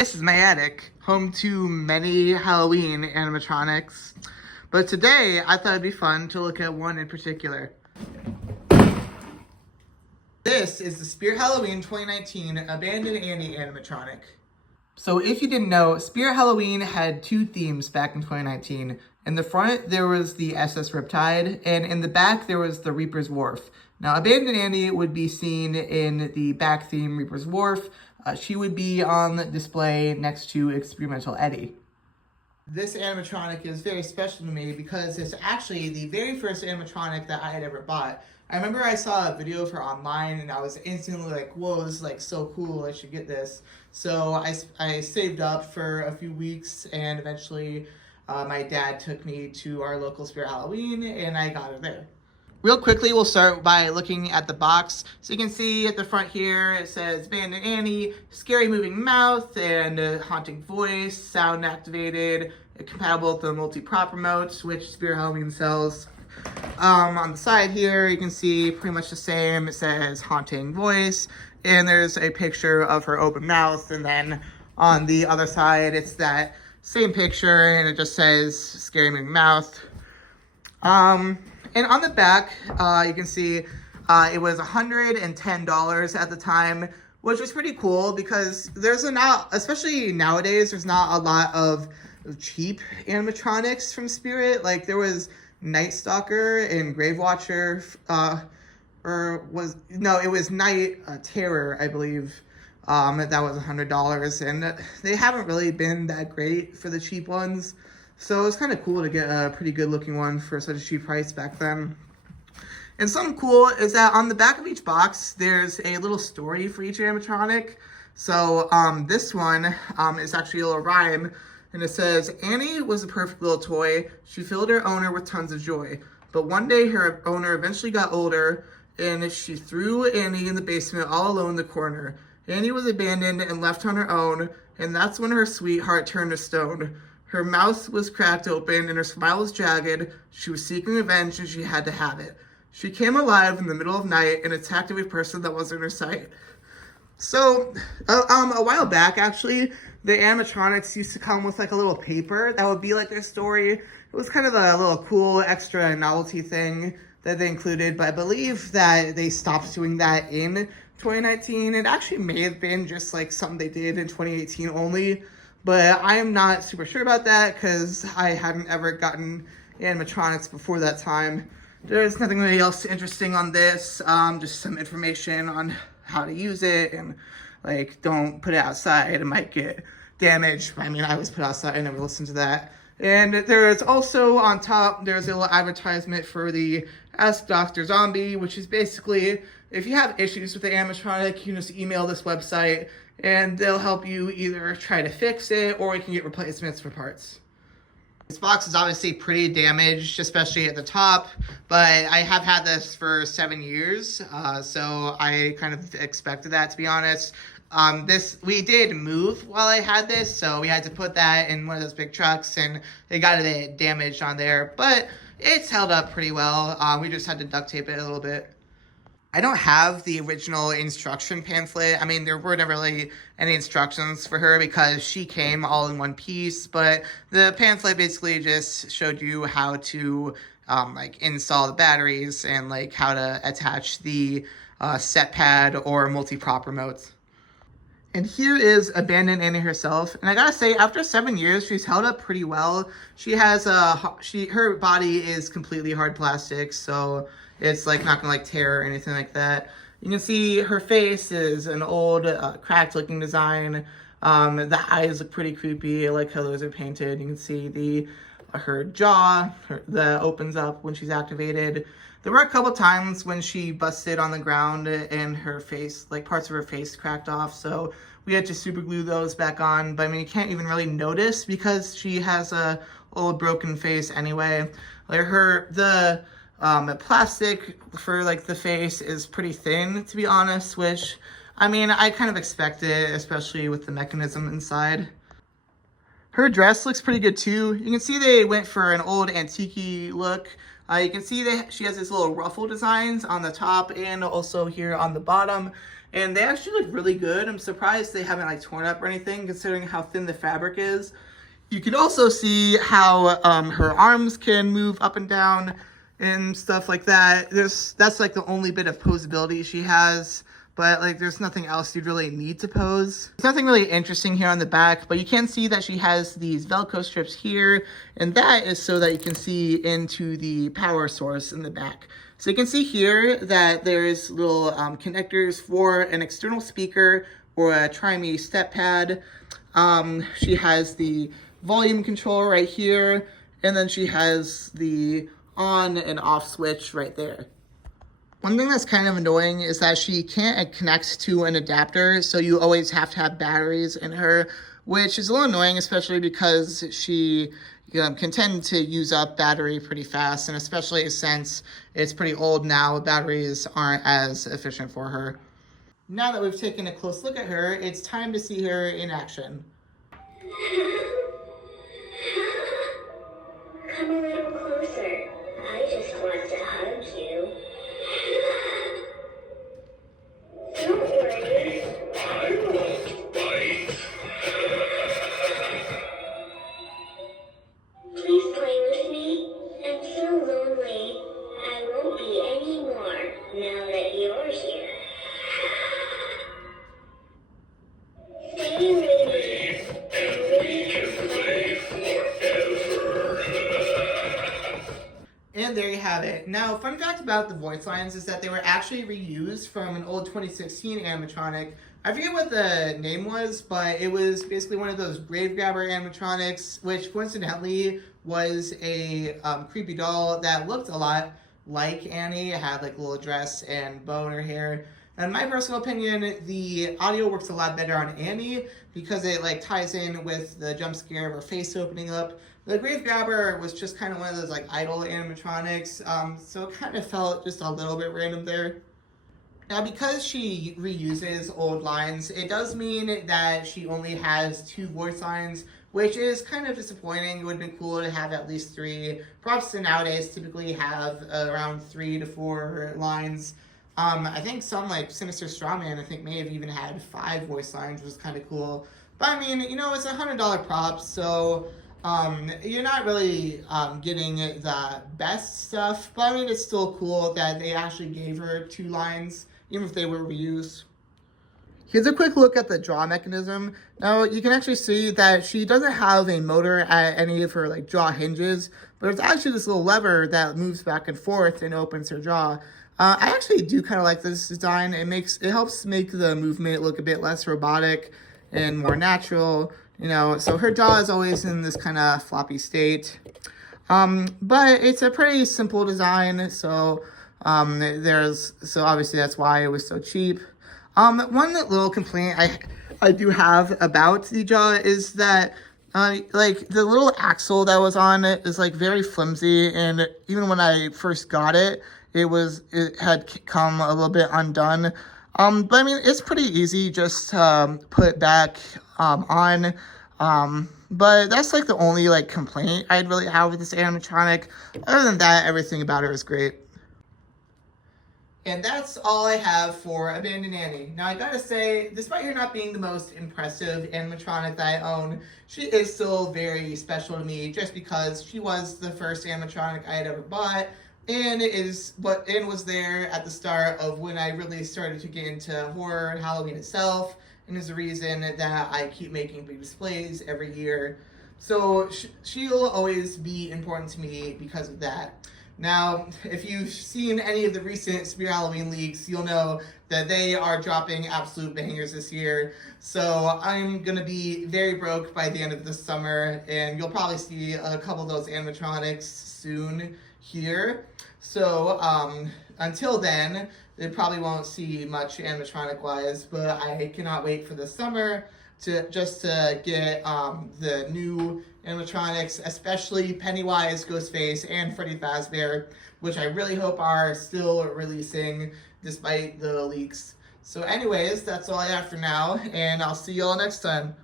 This is my attic, home to many Halloween animatronics. But today, I thought it'd be fun to look at one in particular. This is the Spirit Halloween 2019 Abandoned Annie animatronic. So if you didn't know, Spirit Halloween had two themes back in 2019. In the front, there was the SS Riptide, and in the back, there was the Reaper's Wharf. Now, Abandoned Annie would be seen in the back theme, Reaper's Wharf. She would be on display next to Experimental Eddie. This animatronic is very special to me because it's actually the very first animatronic that I had ever bought. I remember I saw a video of her online and I was instantly like, whoa, this is like so cool, I should get this. So I saved up for a few weeks and eventually my dad took me to our local Spirit Halloween and I got her there. Real quickly, we'll start by looking at the box. So you can see at the front here, it says Abandoned Annie, scary moving mouth, and haunting voice, sound activated, compatible with the multi-prop remote, which Spirit Halloween sells. On the side here, you can see pretty much the same. It says haunting voice, and there's a picture of her open mouth, and then on the other side, it's that same picture, and it just says scary moving mouth. And on the back, you can see it was $110 at the time, which was pretty cool because especially nowadays, there's not a lot of cheap animatronics from Spirit. Like there was Night Stalker and Grave Watcher, it was Night Terror, I believe. That was $100, and they haven't really been that great for the cheap ones. So it was kind of cool to get a pretty good looking one for such a cheap price back then. And something cool is that on the back of each box, there's a little story for each animatronic. So this one is actually a little rhyme, and it says, Annie was a perfect little toy. She filled her owner with tons of joy. But one day her owner eventually got older, and she threw Annie in the basement all alone in the corner. Annie was abandoned and left on her own, and that's when her sweetheart turned to stone. Her mouth was cracked open and her smile was jagged. She was seeking revenge and she had to have it. She came alive in the middle of night and attacked every person that was in her sight. So, a while back, actually, the animatronics used to come with like a little paper that would be like their story. It was kind of a little cool extra novelty thing that they included, but I believe that they stopped doing that in 2019. It actually may have been just like something they did in 2018 only. But I am not super sure about that because I hadn't ever gotten animatronics before that time. There's nothing really else interesting on this, just some information on how to use it and like don't put it outside, it might get damaged. I mean, I was put outside, I never listened to that. And there's also on top, there's a little advertisement for the Ask Dr. Zombie, which is basically, if you have issues with the animatronic, you can just email this website and they'll help you either try to fix it or you can get replacements for parts. This box is obviously pretty damaged, especially at the top, but I have had this for 7 years, so I kind of expected that, to be honest. We did move while I had this, so we had to put that in one of those big trucks, and it got a bit damaged on there, but it's held up pretty well. We just had to duct tape it a little bit. I don't have the original instruction pamphlet. I mean, there were never really any instructions for her because she came all in one piece, but the pamphlet basically just showed you how to install the batteries and like how to attach the set pad or multi-prop remotes. And here is Abandoned Annie herself. And I gotta say, after 7 years, she's held up pretty well. She has her body is completely hard plastic, so it's like not gonna like tear or anything like that. You can see her face is an old, cracked looking design. The eyes look pretty creepy. I like how those are painted. You can see her jaw that opens up when she's activated. There were a couple times when she busted on the ground and her face, like parts of her face cracked off, so we had to super glue those back on, but I mean, you can't even really notice because she has a old broken face anyway. Like the plastic for like the face is pretty thin, to be honest, which, I mean, I kind of expected, especially with the mechanism inside. Her dress looks pretty good too. You can see they went for an old antique-y look. You can see that she has these little ruffle designs on the top and also here on the bottom. And they actually look really good. I'm surprised they haven't like torn up or anything considering how thin the fabric is. You can also see how her arms can move up and down and stuff like that. That's like the only bit of posability she has. But like there's nothing else you'd really need to pose. There's nothing really interesting here on the back, but you can see that she has these Velcro strips here, and that is so that you can see into the power source in the back. So you can see here that there's little connectors for an external speaker or a Try-Me step pad. She has the volume control right here, and then she has the on and off switch right there. One thing that's kind of annoying is that she can't connect to an adapter, so you always have to have batteries in her, which is a little annoying, especially because she can tend to use up battery pretty fast, and especially since it's pretty old now, batteries aren't as efficient for her. Now that we've taken a close look at her, it's time to see her in action. Come a little closer. I just want to hug you. Don't worry. I won't bite. Please play with me. I'm so lonely. I won't be anymore now that you're here. Stay with me, and we can play forever. And there you have it. Now, fun fact about the voice lines is that they were actually reused from an old 2016 animatronic. I forget what the name was, but it was basically one of those grave grabber animatronics, which coincidentally was a creepy doll that looked a lot like Annie. It had like a little dress and bow in her hair. And in my personal opinion, the audio works a lot better on Annie because it like ties in with the jump scare of her face opening up. The Grave Grabber was just kind of one of those like idle animatronics, so it kind of felt just a little bit random there. Now, because she reuses old lines, it does mean that she only has 2 voice lines, which is kind of disappointing. It would have been cool to have at least 3. Props to nowadays typically have around 3 to 4 lines. I think some like Sinister Strawman, I think may have even had 5 voice lines, which was kind of cool. But I mean, you know, it's a $100 prop, so you're not really getting the best stuff. But I mean, it's still cool that they actually gave her 2 lines, even if they were reused. Here's a quick look at the jaw mechanism. Now, you can actually see that she doesn't have a motor at any of her like jaw hinges, but it's actually this little lever that moves back and forth and opens her jaw. I actually do kind of like this design. It helps make the movement look a bit less robotic and more natural, you know. So her jaw is always in this kind of floppy state. But it's a pretty simple design, so obviously that's why it was so cheap. One little complaint I do have about the jaw is that like the little axle that was on it is like very flimsy, and even when I first got it, it had come a little bit undone. But I mean, it's pretty easy just to put back on. But that's like the only like complaint I'd really have with this animatronic. Other than that, everything about her is great. And that's all I have for Abandoned Annie. Now, I gotta say, despite her not being the most impressive animatronic that I own, she is still very special to me just because she was the first animatronic I had ever bought, and was there at the start of when I really started to get into horror and Halloween itself, and is the reason that I keep making big displays every year. So she'll always be important to me because of that. Now, if you've seen any of the recent Spirit Halloween leaks, you'll know that they are dropping absolute bangers this year. So I'm going to be very broke by the end of this summer, and you'll probably see a couple of those animatronics soon here. So until then, they probably won't see much animatronic-wise, but I cannot wait for the summer to get the new animatronics, especially Pennywise, Ghostface, and Freddy Fazbear, which I really hope are still releasing despite the leaks. So anyways, that's all I have for now, and I'll see y'all next time.